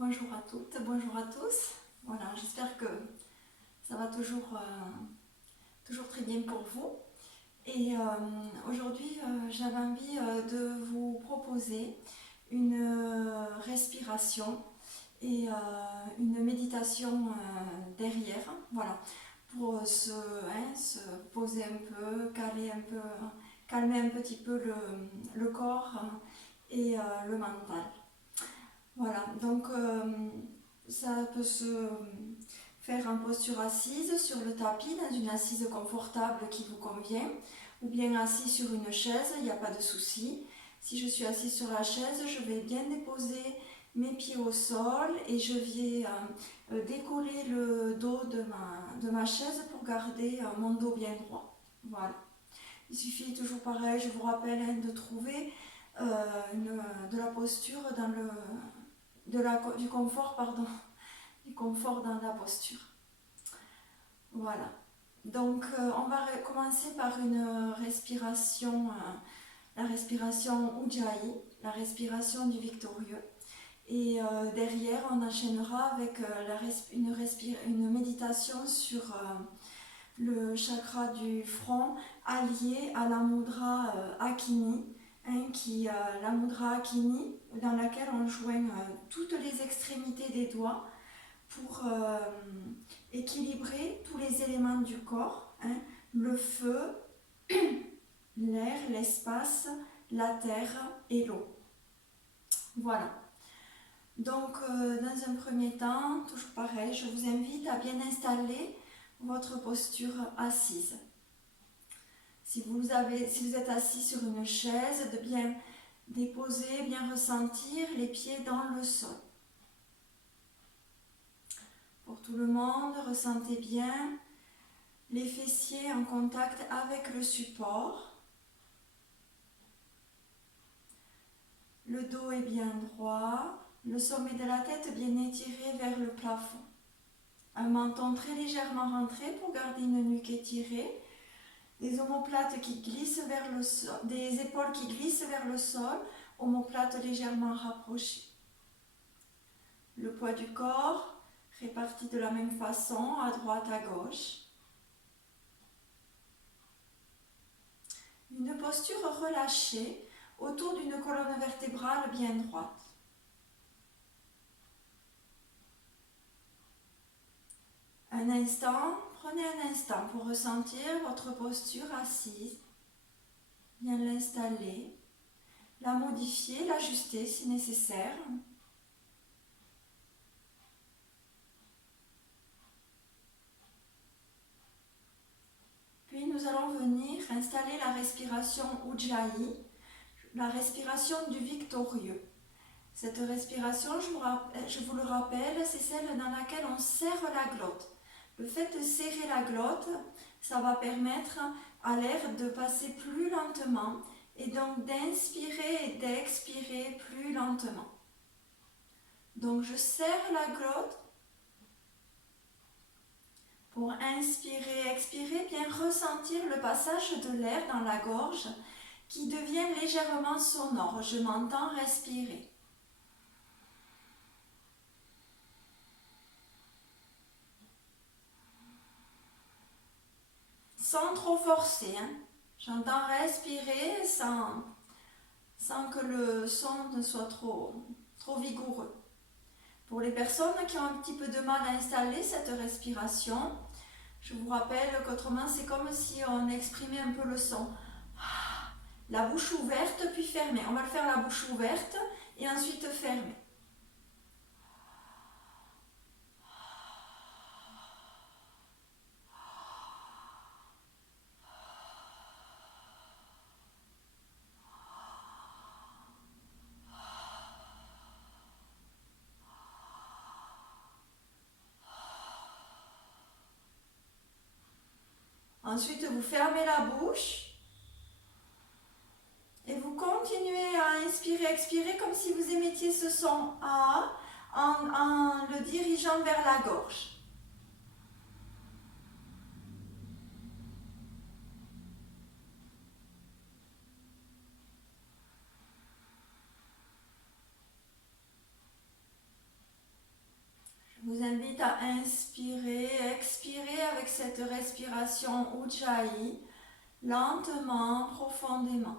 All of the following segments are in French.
Bonjour à toutes, bonjour à tous. Voilà, j'espère que ça va toujours très bien pour vous. Et aujourd'hui, j'avais envie de vous proposer une respiration et une méditation derrière. Voilà, pour se poser un peu, calmer un petit peu le corps et le mental. Voilà, donc ça peut se faire en posture assise sur le tapis, dans une assise confortable qui vous convient, ou bien assis sur une chaise, il n'y a pas de souci. Si je suis assise sur la chaise, je vais bien déposer mes pieds au sol et je vais décoller le dos de ma chaise pour garder mon dos bien droit. Voilà. Il suffit toujours pareil, je vous rappelle, de trouver de la posture du confort, pardon, du confort dans la posture. Voilà. Donc, on va commencer par une respiration, la respiration Ujjayi, la respiration du victorieux. Et derrière, on enchaînera avec une méditation sur le chakra du front allié à la mudra Akini, la mudra Akini, dans laquelle on joint toutes les extrémités des doigts pour équilibrer tous les éléments du corps, le feu, l'air, l'espace, la terre et l'eau. Voilà. Donc, dans un premier temps, toujours pareil, je vous invite à bien installer votre posture assise. Si vous êtes assis sur une chaise, de bien déposer, bien ressentir les pieds dans le sol. Pour tout le monde, ressentez bien les fessiers en contact avec le support. Le dos est bien droit, le sommet de la tête bien étiré vers le plafond. Un menton très légèrement rentré pour garder une nuque étirée. Des omoplates qui glissent vers le sol, des épaules qui glissent vers le sol, omoplates légèrement rapprochées. Le poids du corps réparti de la même façon, à droite, à gauche. Une posture relâchée autour d'une colonne vertébrale bien droite. Prenez un instant pour ressentir votre posture assise, bien l'installer, la modifier, l'ajuster si nécessaire. Puis nous allons venir installer la respiration Ujjayi, la respiration du victorieux. Cette respiration, je vous le rappelle, c'est celle dans laquelle on serre la glotte. Le fait de serrer la glotte, ça va permettre à l'air de passer plus lentement et donc d'inspirer et d'expirer plus lentement. Donc je serre la glotte pour inspirer, expirer, bien ressentir le passage de l'air dans la gorge qui devient légèrement sonore. Je m'entends respirer. Sans trop forcer, J'entends respirer sans que le son ne soit trop vigoureux. Pour les personnes qui ont un petit peu de mal à installer cette respiration, je vous rappelle qu'autrement c'est comme si on exprimait un peu le son. La bouche ouverte puis fermée. On va le faire la bouche ouverte et ensuite fermée. Ensuite, vous fermez la bouche et vous continuez à inspirer, expirer comme si vous émettiez ce son A en le dirigeant vers la gorge. invite à inspirer, expirer avec cette respiration Ujjayi, lentement, profondément.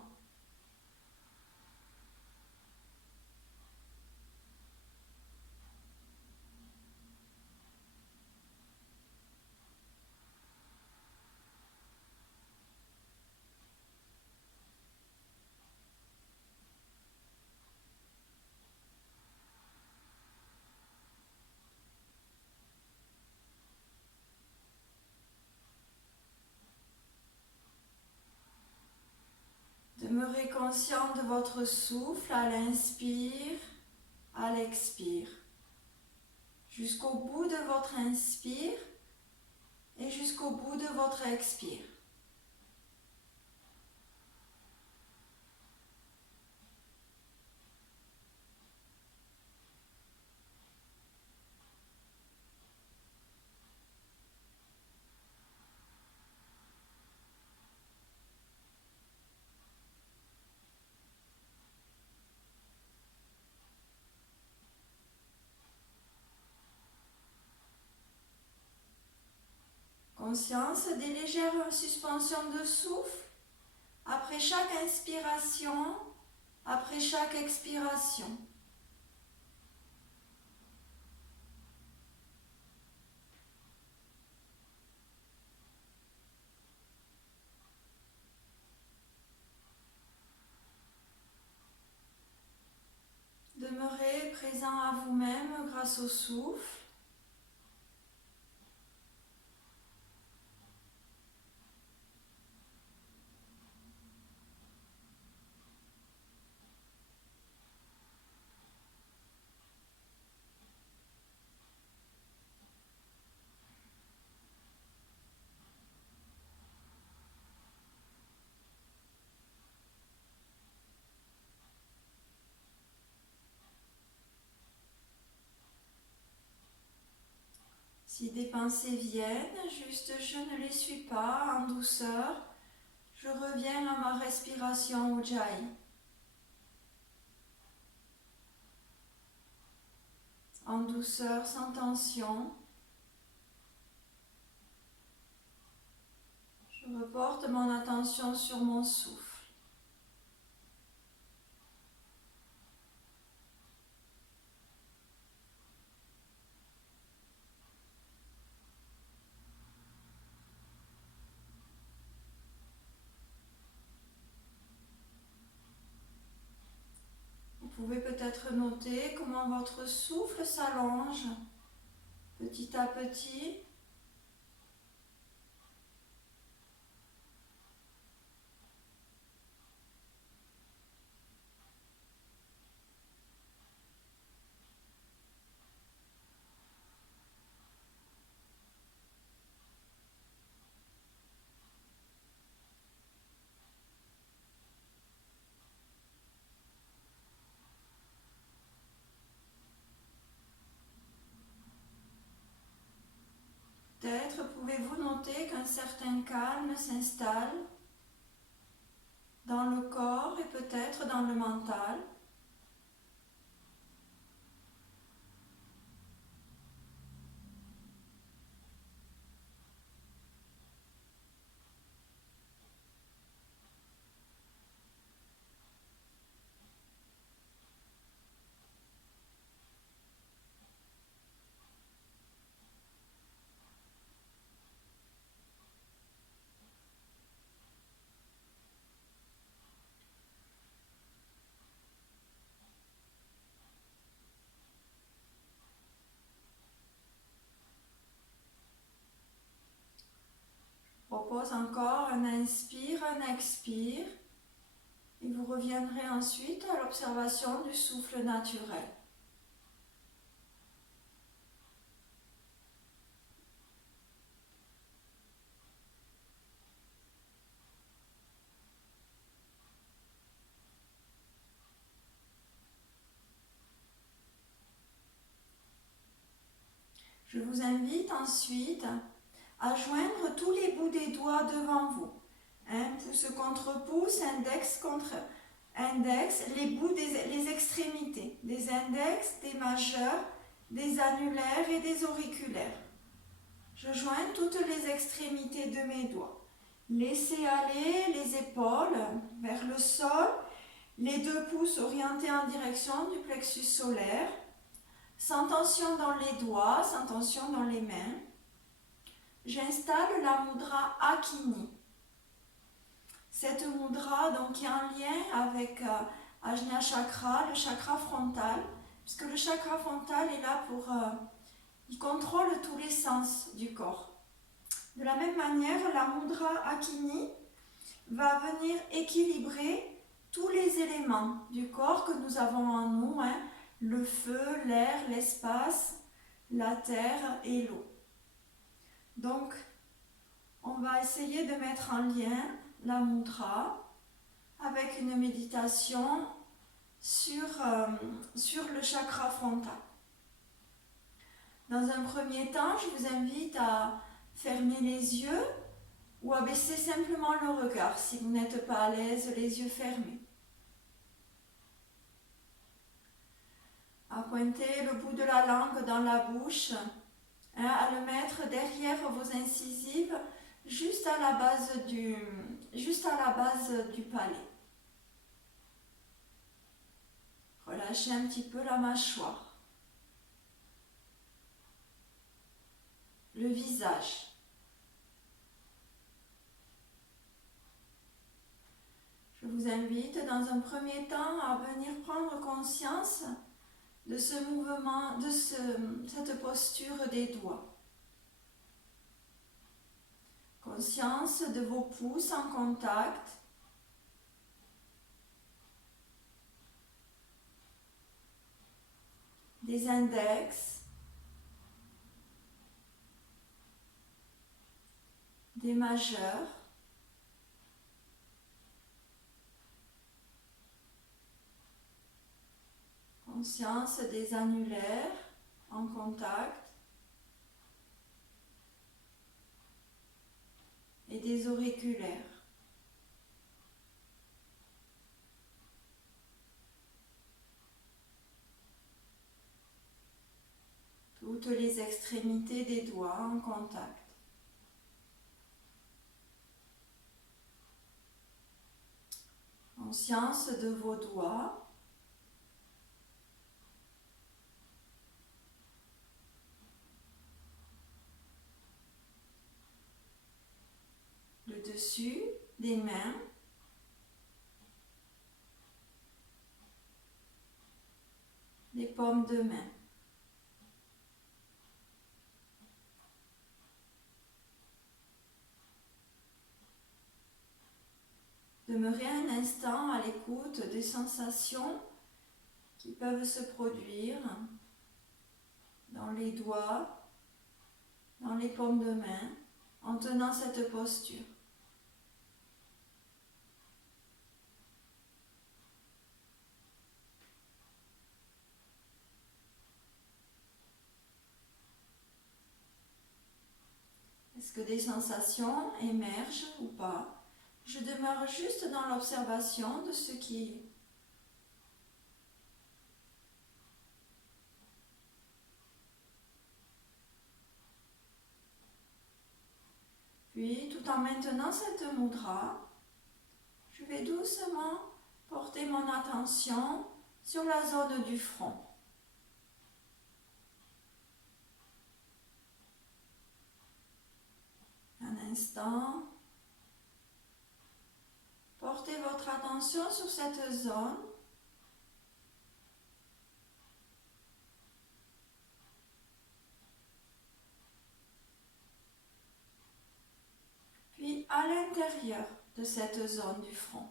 Demeurez conscient de votre souffle à l'inspire, à l'expire, jusqu'au bout de votre inspire et jusqu'au bout de votre expire. Conscience des légères suspensions de souffle après chaque inspiration, après chaque expiration. Demeurez présent à vous-même grâce au souffle. Si des pensées viennent, juste je ne les suis pas en douceur, je reviens à ma respiration Ujjayi. En douceur, sans tension, je reporte mon attention sur mon souffle. Vous pouvez peut-être noter comment votre souffle s'allonge petit à petit. Peut-être pouvez-vous noter qu'un certain calme s'installe dans le corps et peut-être dans le mental. Propose encore un inspire, un expire et vous reviendrez ensuite à l'observation du souffle naturel. Je vous invite ensuite à joindre tous les bouts des doigts devant vous. Pouce contre pouce, index contre index, les bouts les extrémités, des index, des majeurs des annulaires et des auriculaires. Je joins toutes les extrémités de mes doigts. Laissez aller les épaules vers le sol, les 2 pouces orientés en direction du plexus solaire, sans tension dans les doigts, sans tension dans les mains. J'installe la mudra Akini. Cette mudra donc, est en lien avec Ajna Chakra, le chakra frontal, puisque le chakra frontal est là pour... il contrôle tous les sens du corps. De la même manière, la mudra Akini va venir équilibrer tous les éléments du corps que nous avons en nous, le feu, l'air, l'espace, la terre et l'eau. Donc, on va essayer de mettre en lien la mudra avec une méditation sur le chakra frontal. Dans un premier temps, je vous invite à fermer les yeux ou à baisser simplement le regard si vous n'êtes pas à l'aise, les yeux fermés. À pointer le bout de la langue dans la bouche, à le mettre derrière vos incisives, juste à la base du palais. Relâchez un petit peu la mâchoire, le visage. Je vous invite dans un premier temps à venir prendre conscience de ce mouvement, de cette posture des doigts. Conscience de vos pouces en contact. Des index. Des majeurs. Conscience des annulaires en contact et des auriculaires. Toutes les extrémités des doigts en contact. Conscience de vos doigts. Le dessus des mains. Les paumes de main. Demeurez un instant à l'écoute des sensations qui peuvent se produire dans les doigts, dans les paumes de main, en tenant cette posture. Est-ce que des sensations émergent ou pas? Je demeure juste dans l'observation de ce qui est. Puis, tout en maintenant cette mudra, je vais doucement porter mon attention sur la zone du front. Un instant. Portez votre attention sur cette zone. Puis à l'intérieur de cette zone du front.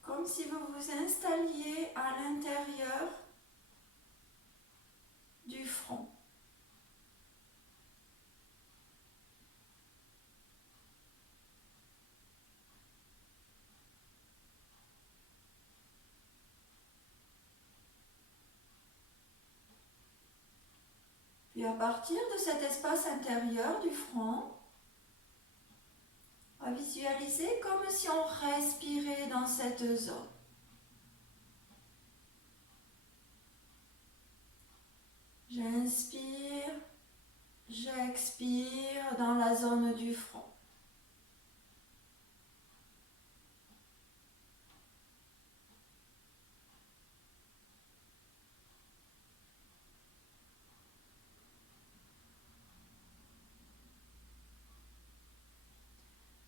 Comme si vous vous installiez à l'intérieur du front. Puis à partir de cet espace intérieur du front, on va visualiser comme si on respirait dans cette zone. J'inspire, j'expire dans la zone du front.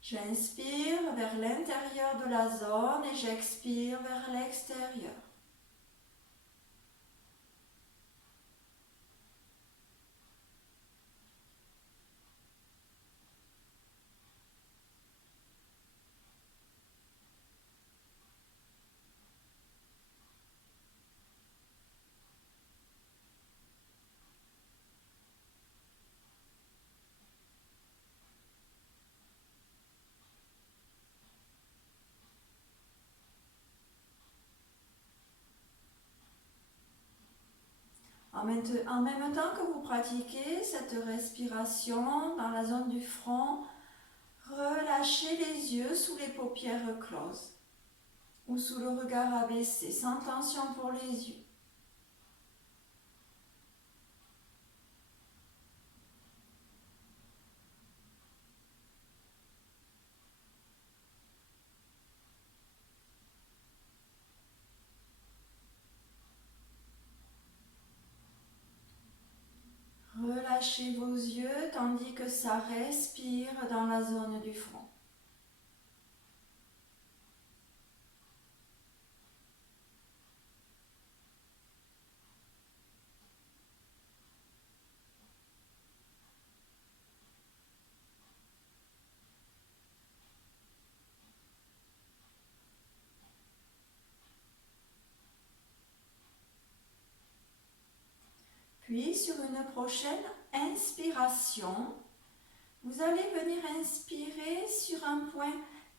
J'inspire vers l'intérieur de la zone et j'expire vers l'extérieur. En même temps que vous pratiquez cette respiration dans la zone du front, relâchez les yeux sous les paupières closes ou sous le regard abaissé, sans tension pour les yeux. Relâchez vos yeux tandis que ça respire dans la zone du front. Puis, sur une prochaine inspiration, vous allez venir inspirer sur un point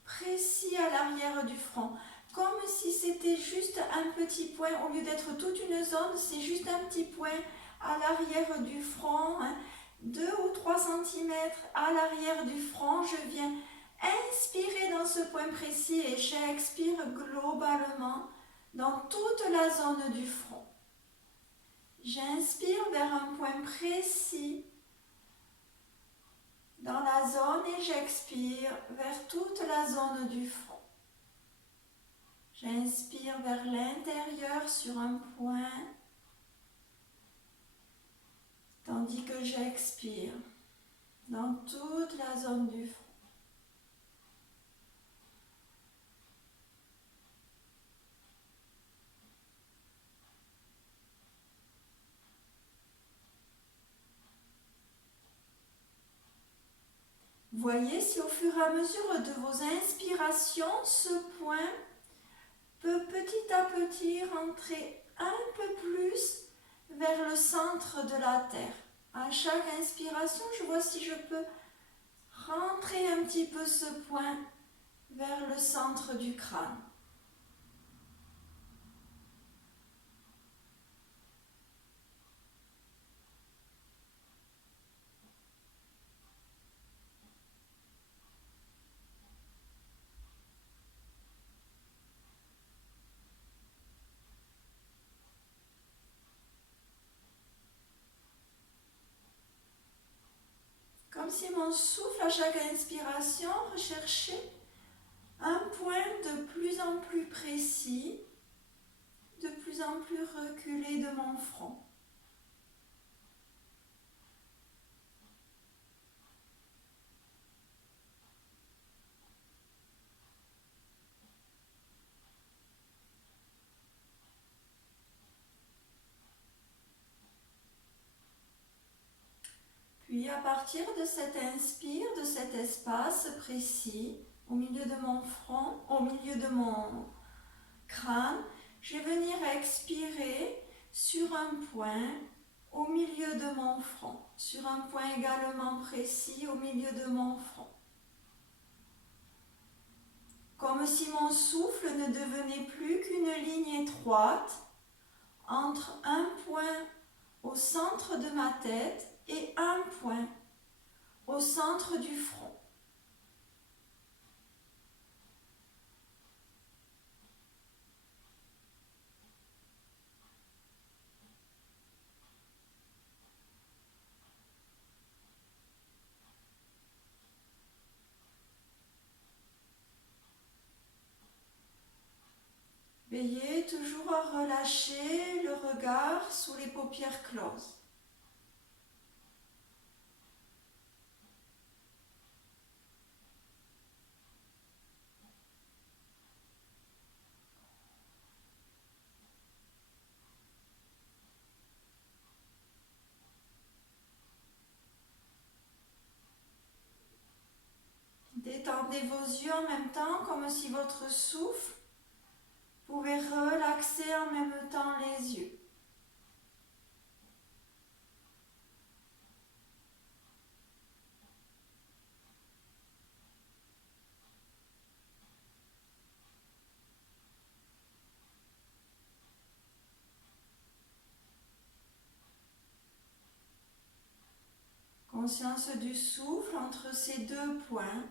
précis à l'arrière du front, comme si c'était juste un petit point, au lieu d'être toute une zone, c'est juste un petit point à l'arrière du front, 2 ou 3 cm à l'arrière du front. Je viens inspirer dans ce point précis et j'expire globalement dans toute la zone du front. J'inspire vers un point précis dans la zone et j'expire vers toute la zone du front. J'inspire vers l'intérieur sur un point, tandis que j'expire dans toute la zone du front. Voyez si au fur et à mesure de vos inspirations, ce point peut petit à petit rentrer un peu plus vers le centre de la terre. À chaque inspiration, je vois si je peux rentrer un petit peu ce point vers le centre du crâne. Comme si mon souffle à chaque inspiration recherchait un point de plus en plus précis, de plus en plus reculé de mon front. Puis à partir de cette inspire, de cet espace précis, au milieu de mon front, au milieu de mon crâne, je vais venir expirer sur un point au milieu de mon front, sur un point également précis au milieu de mon front. Comme si mon souffle ne devenait plus qu'une ligne étroite entre un point au centre de ma tête et un point au centre du front. Veillez toujours à relâcher le regard sous les paupières closes. Détendez vos yeux en même temps, comme si votre souffle pouvait relaxer en même temps les yeux. Conscience du souffle entre ces deux points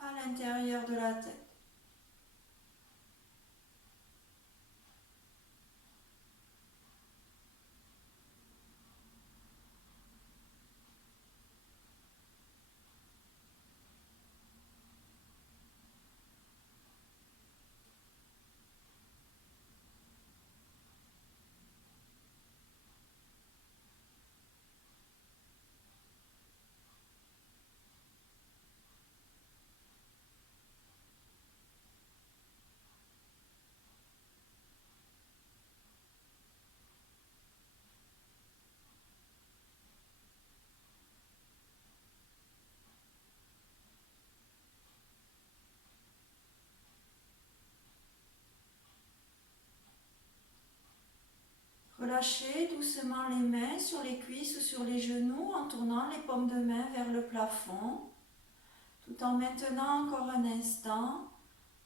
à l'intérieur de la tête. Relâchez doucement les mains sur les cuisses ou sur les genoux en tournant les paumes de main vers le plafond, tout en maintenant encore un instant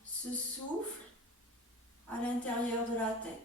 ce souffle à l'intérieur de la tête.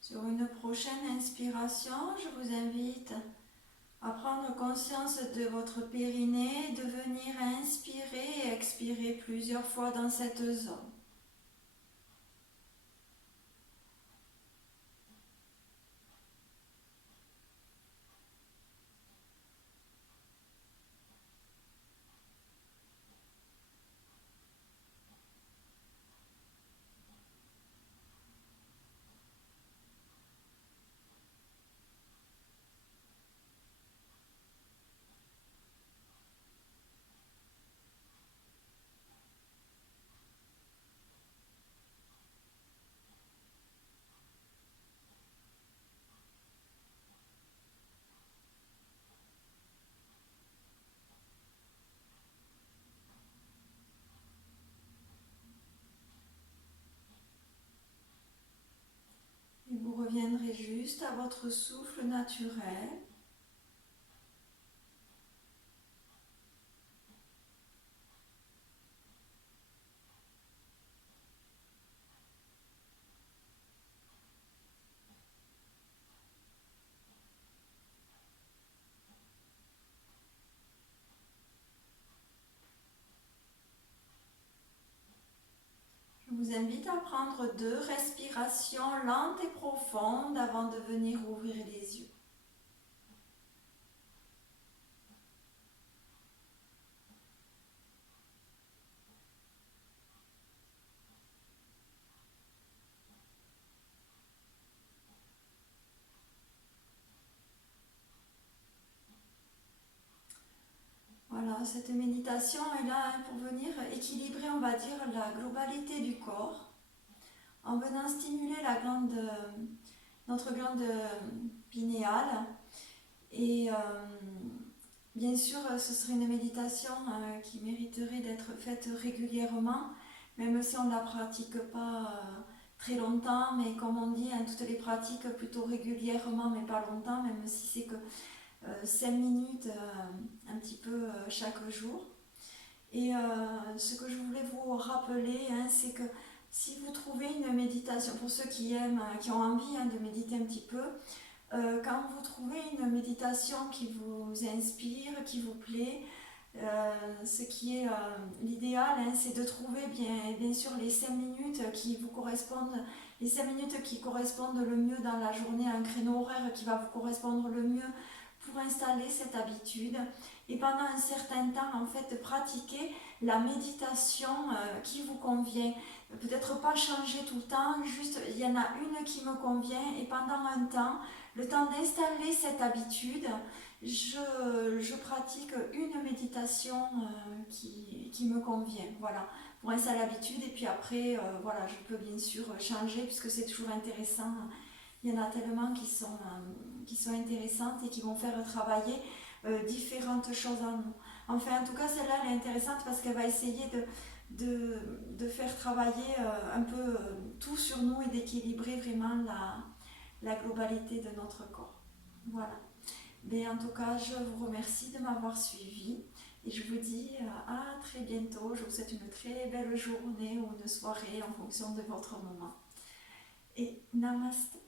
Sur une prochaine inspiration, je vous invite à prendre conscience de votre périnée, de venir inspirer et expirer plusieurs fois dans cette zone. Et vous reviendrez juste à votre souffle naturel. Je vous invite à prendre 2 respirations lentes et profondes avant de venir ouvrir les yeux. Voilà, cette méditation est là pour venir équilibrer, on va dire, la globalité du corps en venant stimuler notre glande pinéale. Et bien sûr, ce serait une méditation qui mériterait d'être faite régulièrement, même si on ne la pratique pas très longtemps, mais comme on dit, hein, toutes les pratiques plutôt régulièrement, mais pas longtemps, même si c'est que 5 minutes un petit peu chaque jour. Et ce que je voulais vous rappeler, hein, c'est que si vous trouvez une méditation, pour ceux qui aiment, qui ont envie hein, de méditer un petit peu, quand vous trouvez une méditation qui vous inspire, qui vous plaît, ce qui est l'idéal, hein, c'est de trouver bien sûr les 5 minutes qui vous correspondent, les 5 minutes qui correspondent le mieux dans la journée, un créneau horaire qui va vous correspondre le mieux pour installer cette habitude et pendant un certain temps en fait de pratiquer la méditation qui vous convient. Peut-être pas changer tout le temps, juste il y en a une qui me convient et pendant un temps, le temps d'installer cette habitude, je pratique une méditation qui me convient, voilà, pour installer l'habitude et puis après, voilà, je peux bien sûr changer puisque c'est toujours intéressant. Il y en a tellement qui sont intéressantes et qui vont faire travailler différentes choses en nous. Enfin, en tout cas, celle-là, elle est intéressante parce qu'elle va essayer de faire travailler un peu tout sur nous et d'équilibrer vraiment la globalité de notre corps. Voilà. Mais en tout cas, je vous remercie de m'avoir suivi et je vous dis à très bientôt. Je vous souhaite une très belle journée ou une soirée en fonction de votre moment. Et namaste.